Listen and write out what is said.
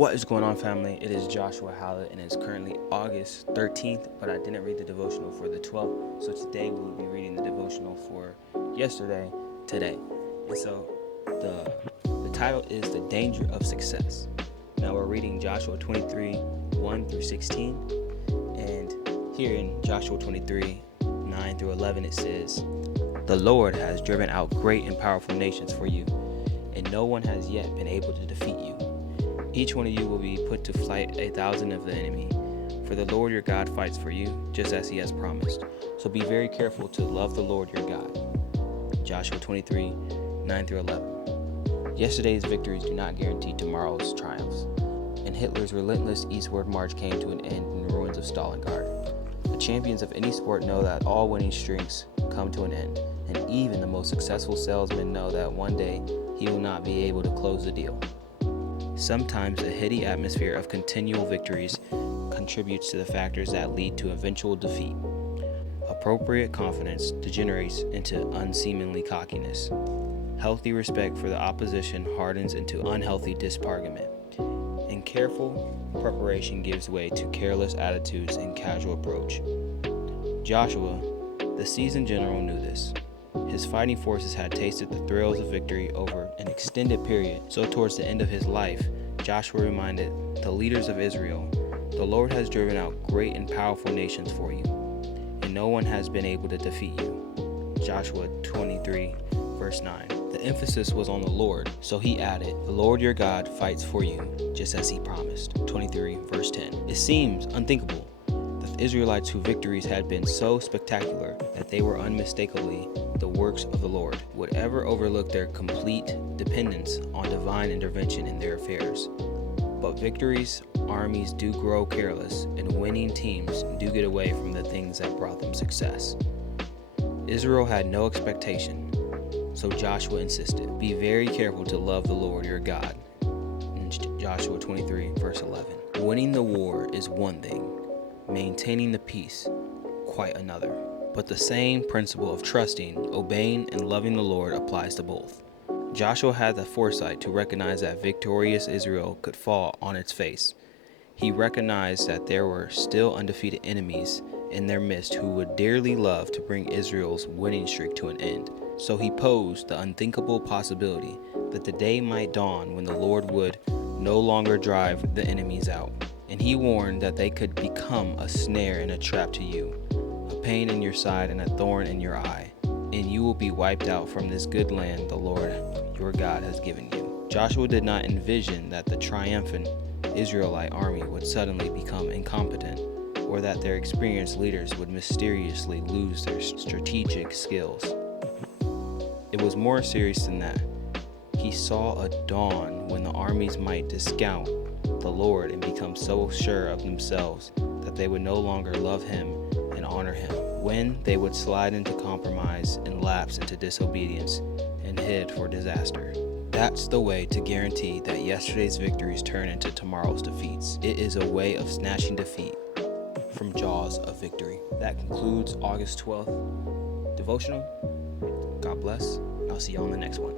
What is going on, family? It is Joshua Hallett, and it's currently August 13th, but I didn't read the devotional for the 12th, so today we will be reading the devotional for yesterday, today. And so the title is The Danger of Success. Now we're reading Joshua 23, 1 through 16, and here in Joshua 23, 9 through 11, it says, "The Lord has driven out great and powerful nations for you, and no one has yet been able to defeat you. Each one of you will be put to flight 1,000 of the enemy, for the Lord your God fights for you, just as he has promised. So be very careful to love the Lord your God." Joshua 23, 9 through 11. Yesterday's victories do not guarantee tomorrow's triumphs, and Hitler's relentless eastward march came to an end in the ruins of Stalingrad. The champions of any sport know that all winning streaks come to an end, and even the most successful salesman know that one day he will not be able to close the deal. Sometimes a heady atmosphere of continual victories contributes to the factors that lead to eventual defeat. Appropriate confidence degenerates into unseemly cockiness. Healthy respect for the opposition hardens into unhealthy disparagement. And careful preparation gives way to careless attitudes and casual approach. Joshua, the seasoned general, knew this. His fighting forces had tasted the thrills of victory over an extended period, so towards the end of his life, Joshua reminded the leaders of Israel, "The Lord has driven out great and powerful nations for you, and no one has been able to defeat you." Joshua 23, verse 9. The emphasis was on the Lord, so he added, "The Lord your God fights for you, just as he promised." 23, verse 10. It seems unthinkable that the Israelites whose victories had been so spectacular that they were unmistakably the works of the Lord would ever overlook their complete dependence on divine intervention in their affairs. But victories, armies do grow careless, and winning teams do get away from the things that brought them success. Israel had no expectation, so Joshua insisted, "Be very careful to love the Lord your God." In Joshua 23, verse 11. Winning the war is one thing, maintaining the peace quite another. But the same principle of trusting, obeying, and loving the Lord applies to both. Joshua had the foresight to recognize that victorious Israel could fall on its face. He recognized that there were still undefeated enemies in their midst who would dearly love to bring Israel's winning streak to an end. So he posed the unthinkable possibility that the day might dawn when the Lord would no longer drive the enemies out. And he warned that they could become a snare and a trap to you, a pain in your side and a thorn in your eye, and you will be wiped out from this good land the Lord your God has given you. Joshua did not envision that the triumphant Israelite army would suddenly become incompetent, or that their experienced leaders would mysteriously lose their strategic skills. It was more serious than that. He saw a dawn when the armies might discount the Lord and become so sure of themselves that they would no longer love him and honor him, when they would slide into compromise and lapse into disobedience and head for disaster. That's the way to guarantee that yesterday's victories turn into tomorrow's defeats. It is a way of snatching defeat from jaws of victory. That concludes August 12th devotional. God bless. I'll see you on the next one.